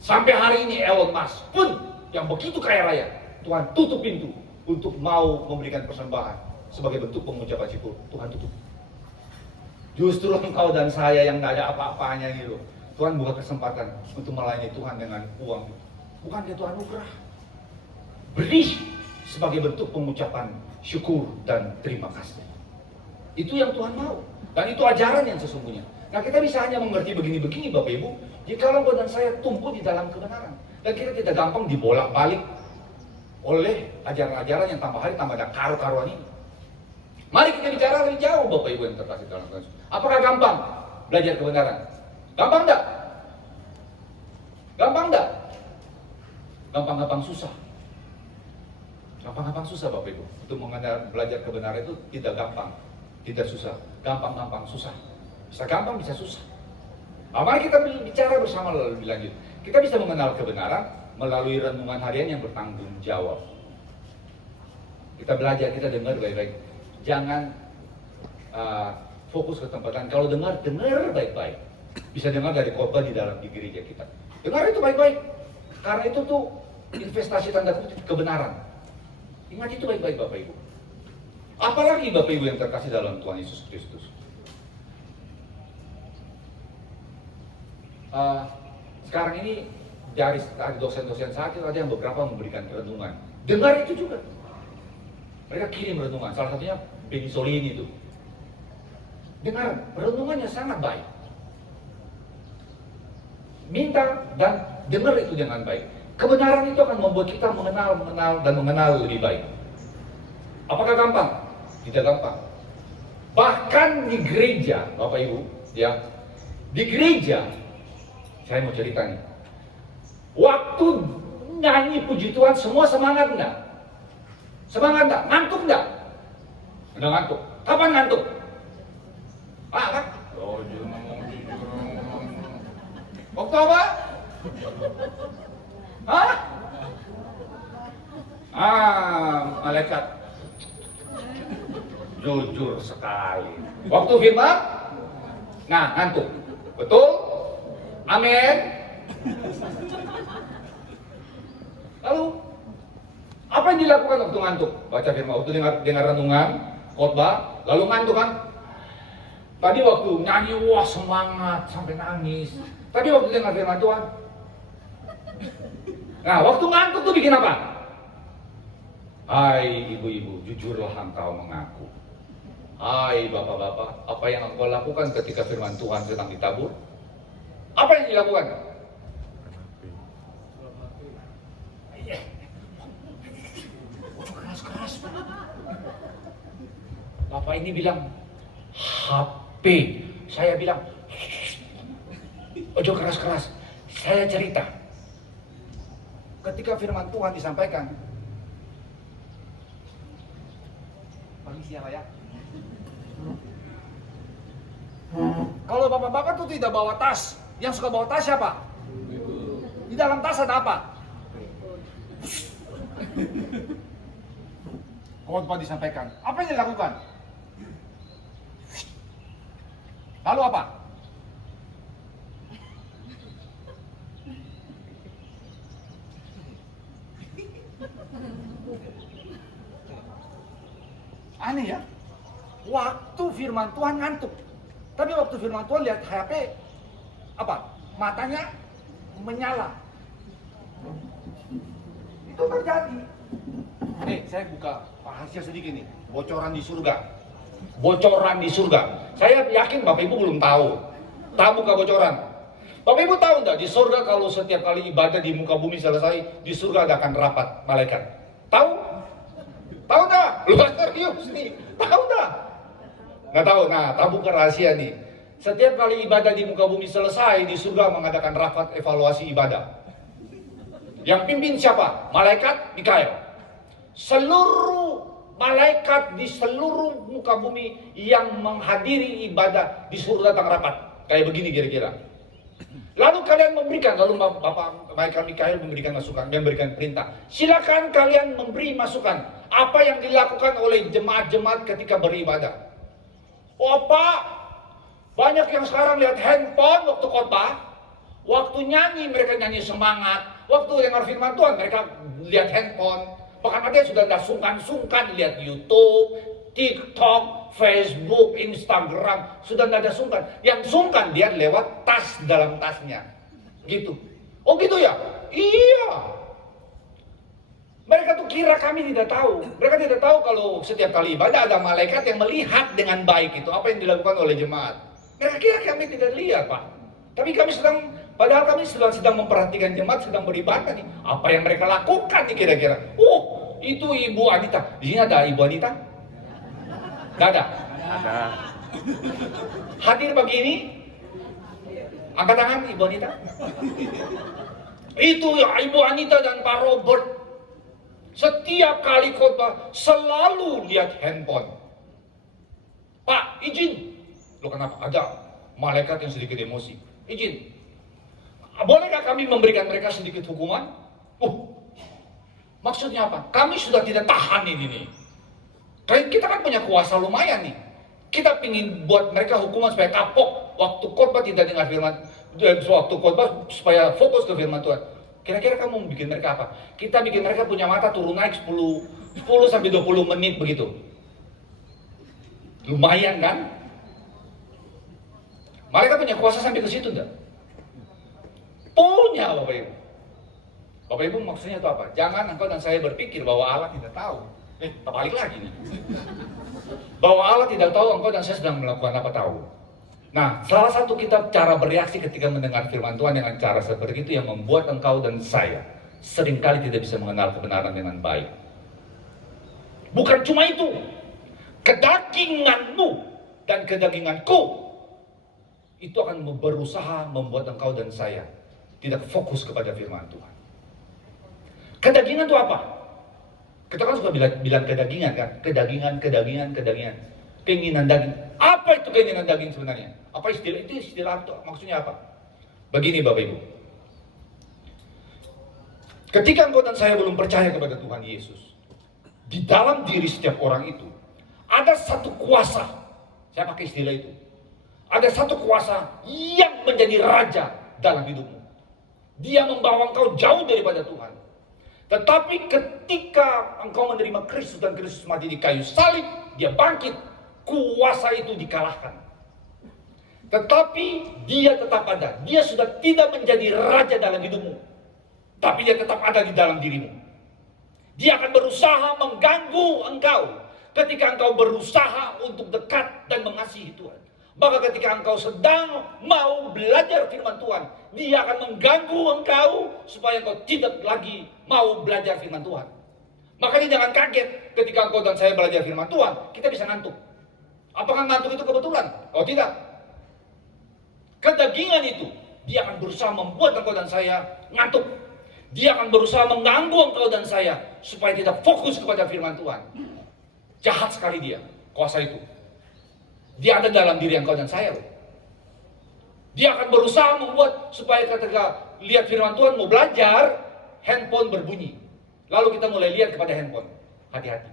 Sampai hari ini Elon Musk pun yang begitu kaya raya, Tuhan tutup pintu untuk mau memberikan persembahan sebagai bentuk pengucapan syukur. Tuhan tutup. Justru engkau dan saya yang tidak ada apa-apanya gitu, Tuhan buka kesempatan untuk melayani Tuhan dengan uang. Bukan itu anugerah. Beri sebagai bentuk pengucapan syukur dan terima kasih. Itu yang Tuhan mau. Dan itu ajaran yang sesungguhnya. Nah, kita bisa hanya mengerti begini-begini Bapak Ibu, jika engkau dan saya tumbuh di dalam kebenaran. Dan kita tidak gampang dibolak-balik oleh ajaran-ajaran yang tambah hari tambah ada karu-karuan ini. Mari kita bicara lebih jauh Bapak Ibu yang terkasih dalam Tuhan. Apakah gampang belajar kebenaran? Gampang enggak? Gampang enggak? Gampang-gampang susah. Gampang-gampang susah Bapak Ibu. Untuk belajar kebenaran itu tidak gampang, tidak susah. Gampang-gampang susah. Bisa gampang, bisa susah. Nah, mari kita bicara bersama lebih lanjut. Kita bisa mengenal kebenaran melalui renungan harian yang bertanggung jawab. Kita belajar, kita dengar baik-baik. Jangan fokus ke tempatan. Kalau dengar baik-baik. Bisa dengar dari khotbah di dalam di gereja kita. Dengar itu baik-baik. Karena itu tuh investasi tanda kutip kebenaran. Ingat itu baik-baik Bapak Ibu. Apalagi Bapak Ibu yang terkasih dalam Tuhan Yesus Kristus. Sekarang ini dari dosen-dosen saat itu ada yang beberapa memberikan renungan. Dengar itu juga. Mereka kirim renungan, salah satunya Benny Solini itu. Dengar, renungannya sangat baik. Minta dan dengar itu dengan baik. Kebenaran itu akan membuat kita mengenal lebih baik. Apakah gampang? Tidak gampang. Bahkan di gereja, Bapak Ibu, ya, di gereja, saya mau cerita nih. Waktu nyanyi puji Tuhan semua semangat enggak? Semangat enggak? Ngantuk enggak? Udah ngantuk. Kapan ngantuk? Kan? Oh, waktu apa? Hah? Malaikat. Jujur sekali. Waktu firman? Nah, ngantuk. Betul? Amin. Lalu, apa yang dilakukan waktu ngantuk? Baca firman, waktu dengar renungan, khotbah, lalu ngantuk kan? Tadi waktu nyanyi, wah semangat, sampai nangis. Tadi waktu dengar firman Tuhan. Nah, waktu ngantuk tuh bikin apa? Hai ibu-ibu, jujurlah engkau mengaku. Hai bapak-bapak, apa yang engkau lakukan ketika firman Tuhan sedang ditabur? Apa yang dilakukan? Keras-keras. Bapak ini bilang, HP. Saya bilang, ojo keras-keras. Saya cerita. Ketika firman Tuhan disampaikan, permisi ya Pak ya. Kalau bapak-bapak tuh tidak bawa tas, yang suka bawa tas siapa? Di dalam tas ada apa? Khotbah disampaikan. Apa yang dilakukan? Lalu apa? Aneh ya? Waktu firman Tuhan ngantuk. Tapi waktu firman Tuhan lihat HP, apa? Matanya menyala. Itu terjadi. Saya buka rahasia sedikit nih. Bocoran di surga. Bocoran di surga. Saya yakin Bapak Ibu belum tahu. Tahu buka bocoran. Bapak Ibu tahu enggak, di surga kalau setiap kali ibadah di muka bumi selesai, di surga ada akan rapat malaikat. Tahu? Tahu enggak? Luar serius nih. Tahu enggak? Nggak tahu. Nah, tahu buka rahasia nih. Setiap kali ibadah di muka bumi selesai, di surga mengadakan rapat evaluasi ibadah. Yang pimpin siapa? Malaikat Mikael. Seluruh malaikat di seluruh muka bumi yang menghadiri ibadah disuruh datang rapat. Kayak begini kira-kira. Lalu kalian memberikan, lalu Bapak Malaikat Mikael memberikan masukan, memberikan perintah. Silakan kalian memberi masukan. Apa yang dilakukan oleh jemaat-jemaat ketika beribadah. Oh Pak, banyak yang sekarang lihat handphone waktu khotbah. Waktu nyanyi mereka nyanyi semangat. Waktu dengar firman Tuhan mereka lihat handphone. Bahkan ada yang sudah tidak sungkan-sungkan lihat YouTube, TikTok, Facebook, Instagram. Sudah tidak ada sungkan. Yang sungkan dia lewat tas dalam tasnya. Gitu. Oh gitu ya? Iya. Mereka tuh kira kami tidak tahu. Mereka tidak tahu kalau setiap kali ibadah ada malaikat yang melihat dengan baik itu apa yang dilakukan oleh jemaat. Mereka kira kami tidak lihat, Pak. Tapi kami padahal kami sedang memperhatikan jemaat sedang beribadah nih. Apa yang mereka lakukan nih kira-kira? Oh, itu Ibu Anita. Di sini ada Ibu Anita? Tidak ada? Ada. Hadir pagi ini? Angkat tangan Ibu Anita. Itu ya Ibu Anita dan Pak Robert. Setiap kali khotbah selalu lihat handphone. Pak, izin. Loh kenapa? Ada malaikat yang sedikit emosi. Izin. Bolehkah kami memberikan mereka sedikit hukuman? Maksudnya apa? Kami sudah tidak tahan ini nih. Kita kan punya kuasa lumayan nih. Kita ingin buat mereka hukuman supaya kapok. Waktu khotbah tidak dengar firman. Waktu khotbah supaya fokus ke firman Tuhan. Kira-kira kamu mau bikin mereka apa? Kita bikin mereka punya mata turun naik 10 sampai 20 menit begitu. Lumayan kan? Mereka punya kuasa sampai ke situ enggak? Punya Bapak Ibu. Bapak Ibu maksudnya itu apa? Jangan engkau dan saya berpikir bahwa Allah tidak tahu. Terbalik lagi nih. Bahwa Allah tidak tahu engkau dan saya sedang melakukan apa tahu. Nah, salah satu kita cara bereaksi ketika mendengar firman Tuhan dengan cara seperti itu yang membuat engkau dan saya seringkali tidak bisa mengenal kebenaran dengan baik. Bukan cuma itu, kedaginganmu dan kedaginganku itu akan berusaha membuat engkau dan saya tidak fokus kepada firman Tuhan. Kedagingan itu apa? Kita kan suka bilang kedagingan kan? Kedagingan. Keinginan daging. Apa itu keinginan daging sebenarnya? Apa istilah itu? Istilah itu maksudnya apa? Begini Bapak Ibu. Ketika engkau dan saya belum percaya kepada Tuhan Yesus, di dalam diri setiap orang itu ada satu kuasa. Saya pakai istilah itu. Ada satu kuasa yang menjadi raja dalam hidupmu. Dia membawa engkau jauh daripada Tuhan. Tetapi ketika engkau menerima Kristus dan Kristus mati di kayu salib, dia bangkit, kuasa itu dikalahkan. Tetapi dia tetap ada. Dia sudah tidak menjadi raja dalam hidupmu, tapi dia tetap ada di dalam dirimu. Dia akan berusaha mengganggu engkau ketika engkau berusaha untuk dekat dan mengasihi Tuhan. Maka ketika engkau sedang mau belajar firman Tuhan, dia akan mengganggu engkau supaya engkau tidak lagi mau belajar firman Tuhan. Makanya jangan kaget ketika engkau dan saya belajar firman Tuhan, kita bisa ngantuk. Apakah ngantuk itu kebetulan? Oh tidak. Kedagingan itu, dia akan berusaha membuat engkau dan saya ngantuk. Dia akan berusaha mengganggu engkau dan saya supaya tidak fokus kepada firman Tuhan. Jahat sekali dia, kuasa itu. Dia ada dalam diri engkau dan saya. Dia akan berusaha membuat supaya ketika lihat firman Tuhan mau belajar, handphone berbunyi. Lalu kita mulai lihat kepada handphone. Hati-hati.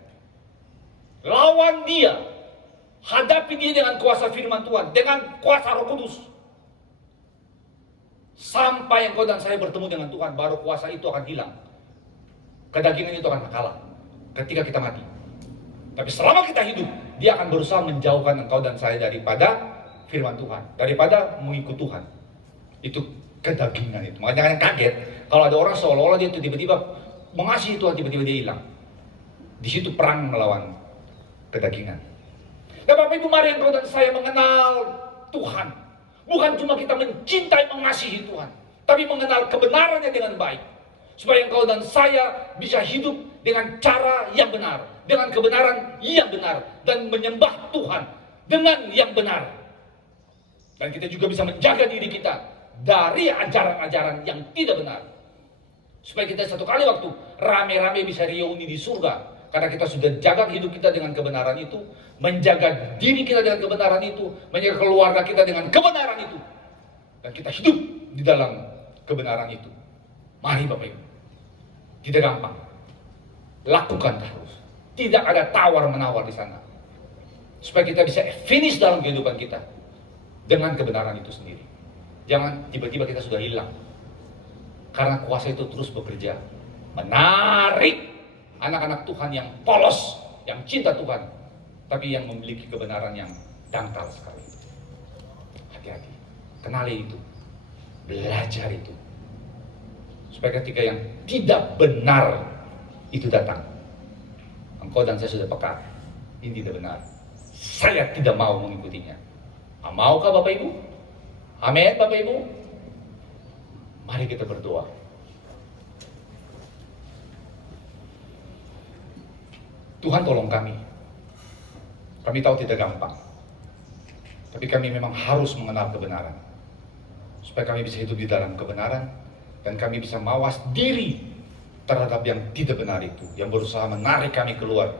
Lawan dia. Hadapi dia dengan kuasa firman Tuhan, dengan kuasa Roh Kudus. Sampai engkau dan saya bertemu dengan Tuhan, baru kuasa itu akan hilang. Kedagingan itu akan kalah ketika kita mati. Tapi selama kita hidup, dia akan berusaha menjauhkan engkau dan saya daripada firman Tuhan, daripada mengikut Tuhan. Itu kedagingan itu. Makanya jangan kaget kalau ada orang seolah-olah dia tiba-tiba mengasihi Tuhan, tiba-tiba dia hilang. Di situ perang melawan kedagingan. Ya Bapak Ibu, mari engkau dan saya mengenal Tuhan. Bukan cuma kita mencintai, mengasihi Tuhan, tapi mengenal kebenarannya dengan baik. Supaya engkau dan saya bisa hidup dengan cara yang benar, dengan kebenaran yang benar, dan menyembah Tuhan dengan yang benar. Dan kita juga bisa menjaga diri kita dari ajaran-ajaran yang tidak benar. Supaya kita satu kali waktu rame-rame bisa reuni di surga. Karena kita sudah jaga hidup kita dengan kebenaran itu, menjaga diri kita dengan kebenaran itu, menjaga keluarga kita dengan kebenaran itu. Dan kita hidup di dalam kebenaran itu. Mari Bapak Ibu. Tidak gampang. Lakukan terus. Tidak ada tawar-menawar di sana. Supaya kita bisa finish dalam kehidupan kita dengan kebenaran itu sendiri. Jangan tiba-tiba kita sudah hilang. Karena kuasa itu terus bekerja. Menarik anak-anak Tuhan yang polos, yang cinta Tuhan, tapi yang memiliki kebenaran yang dangkal sekali. Hati-hati, kenali itu, belajar itu. Supaya ketika yang tidak benar itu datang, engkau dan saya sudah peka, ini tidak benar. Saya tidak mau mengikutinya. Maukah Bapak Ibu? Amin Bapak Ibu? Mari kita berdoa. Tuhan tolong kami. Kami tahu tidak gampang. Tapi kami memang harus mengenal kebenaran. Supaya kami bisa hidup di dalam kebenaran. Dan kami bisa mawas diri terhadap yang tidak benar itu. Yang berusaha menarik kami keluar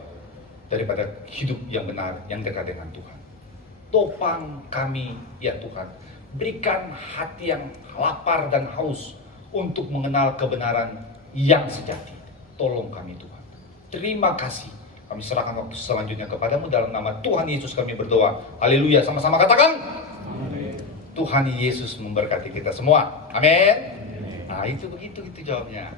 daripada hidup yang benar, yang dekat dengan Tuhan. Topang kami ya Tuhan. Berikan hati yang lapar dan haus untuk mengenal kebenaran yang sejati. Tolong kami Tuhan. Terima kasih. Kami serahkan waktu selanjutnya kepadamu dalam nama Tuhan Yesus kami berdoa. Haleluya, sama-sama katakan. Amin. Tuhan Yesus memberkati kita semua. Amin. Nah itu begitu jawabnya.